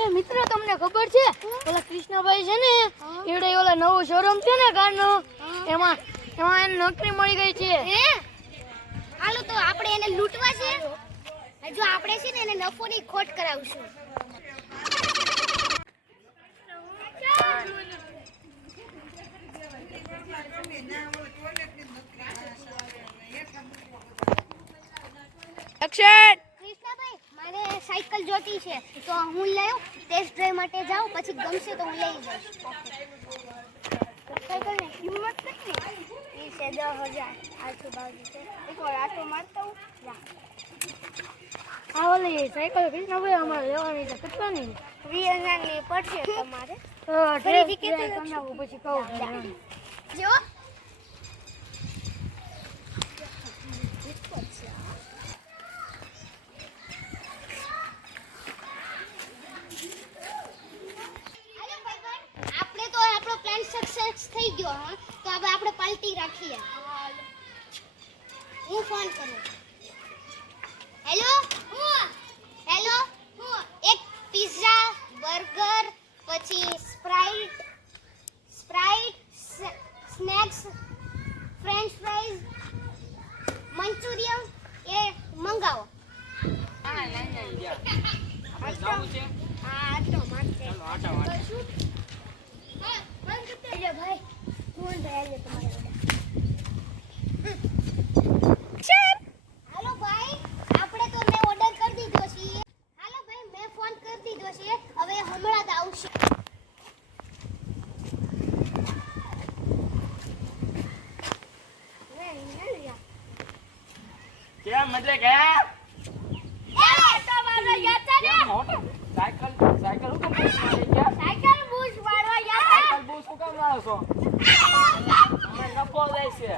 એ મિત્ર તમને ખબર છે ઓલા કૃષ્ણભાઈ છે ને એવડે ઓલા નવો શોરૂમ છે ને કારનો એમાં એને નોકરી મળી ગઈ છે. હે હાલો તો આપણે એને લૂંટવા છે. જો આપણે છે ને એને નફોની ખોટ કરાવશું. એક્શન. કૃષ્ણભાઈ મારે સાયકલ જોતી છે તો હું લઉં ટેસ્ટ ડ્રાઈવ માટે જાઉં પછી ગમશે તો હું લઈ જઈશ. સાયકલની કિંમત કેટલી? એ છે 10,000 આજુબાજુ છે. એકવાર આટો મારતા હું આ ઓલી સાયકલ કૃષ્ણભાઈ અમારે લેવાની છે કેટલાની? 20,000 ની પડશે તમારે. ફરીથી કેતો પછી કહું. જો આપણે તો આપણો પ્લાન સક્સેસ થઈ ગયો. હા તો હવે આપણે પાર્ટી રાખીએ. હું ફોન કરું. હેલો હેલો એક પિઝા બર્ગર પછી Sprite snacks French fries Manchurian એ મંગાવો. હા આટો મારતે ભાઈ કોણ રહે તમારે? હાલો ભાઈ આપણે તો મેં ઓર્ડર કરી દીધો છે. હાલો ભાઈ મેં ફોન કરી દીધો છે હવે હમણાં જ આવશે. કેમ મજે ગયા? સાયકલ હું કેમ લઈ ગયા? સાયકલ બૂશ વાળવા ગયા. સાયકલ બૂસ હું કેમ લાવો છો? અમે નફો લઈ છે.